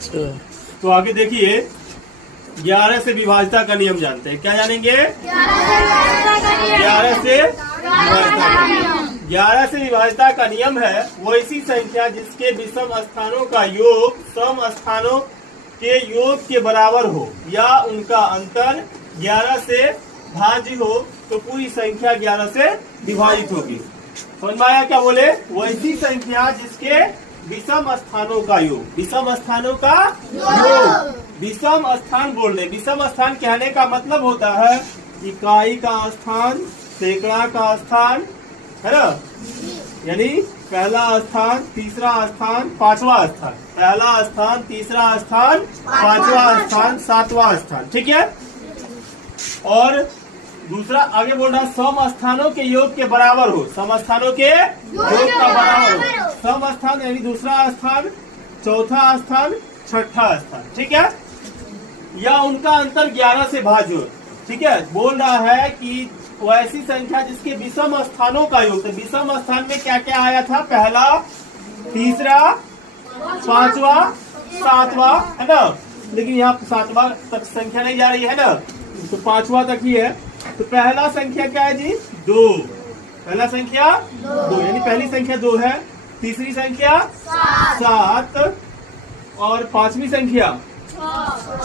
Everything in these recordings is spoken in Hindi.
तो आगे देखिए, 11 से विभाज्यता का नियम जानते हैं। क्या जानेंगे? 11 से विभाज्यता का नियम। 11 से विभाज्यता का नियम है वो ऐसी संख्या जिसके विषम स्थानों का योग सम स्थानों के योग के बराबर हो या उनका अंतर 11 से भाज्य हो तो पूरी संख्या 11 से विभाजित होगी। समझ में आया क्या बोले? वो ऐसी संख्या जिसके विषम स्थानों का योग, विषम स्थानों का योग, विषम स्थान बोल रहे। विषम स्थान कहने का मतलब होता है इकाई का स्थान, सैकड़ा का स्थान, है ना, यानी पहला स्थान, तीसरा स्थान, पांचवा स्थान, पहला स्थान, तीसरा स्थान, पांचवा स्थान, सातवां स्थान, ठीक है। और दूसरा आगे बोल रहा है सम स्थानों के योग के बराबर हो, सम स्थानों के योग का बराबर हो। सम स्थान यानी दूसरा स्थान, चौथा स्थान, छठा स्थान, ठीक है, या उनका अंतर 11 से भाज्य हो, ठीक है। बोल रहा है कि वो ऐसी संख्या जिसके विषम स्थानों का योग, तो विषम स्थान में क्या क्या आया था? पहला, तीसरा, पांचवा, सातवां, है ना, लेकिन यहाँ सातवां तक संख्या नहीं जा रही है ना, तो पांचवा तक ही है। तो पहला संख्या क्या है जी? 2। पहला संख्या 2 यानी पहली संख्या 2 है, तीसरी संख्या 7 और पांचवी संख्या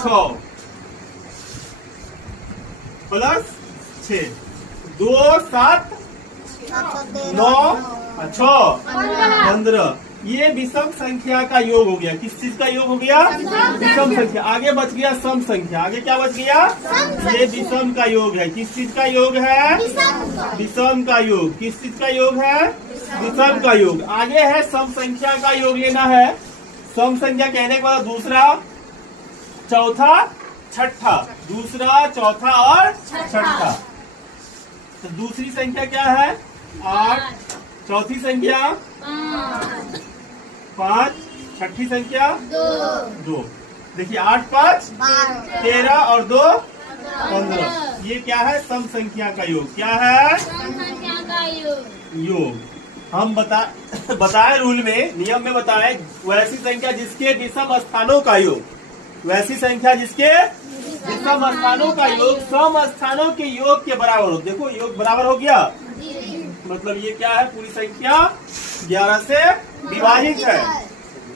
6 प्लस 6, 2, 7, 9, 6, 15। ये विषम संख्या का योग हो गया। किस चीज का योग हो गया? विषम संख्या। आगे बच गया सम संख्या। आगे क्या बच गया? ये विषम का योग है। किस चीज का योग है? विषम का योग। किस चीज का योग है? विषम का योग। आगे है सम संख्या का योग लेना है। सम संख्या कहने के बाद दूसरा, चौथा, छठा, दूसरा, चौथा और छठा। तो दूसरी संख्या क्या है? 8, चौथी संख्या 5, छठी संख्या 2। देखिए 8, 5, 13 और 2, 15। ये क्या है? सम संख्या का योग। क्या है? सम संख्या का योग। हम बताए रूल में, नियम में बताए वैसी संख्या जिसके विषम स्थानों का योग, वैसी संख्या जिसके विषम स्थानों का योग सम स्थानों के योग के बराबर हो। देखो योग बराबर हो गया, मतलब ये क्या है? पूरी संख्या 11 से विभाजित है।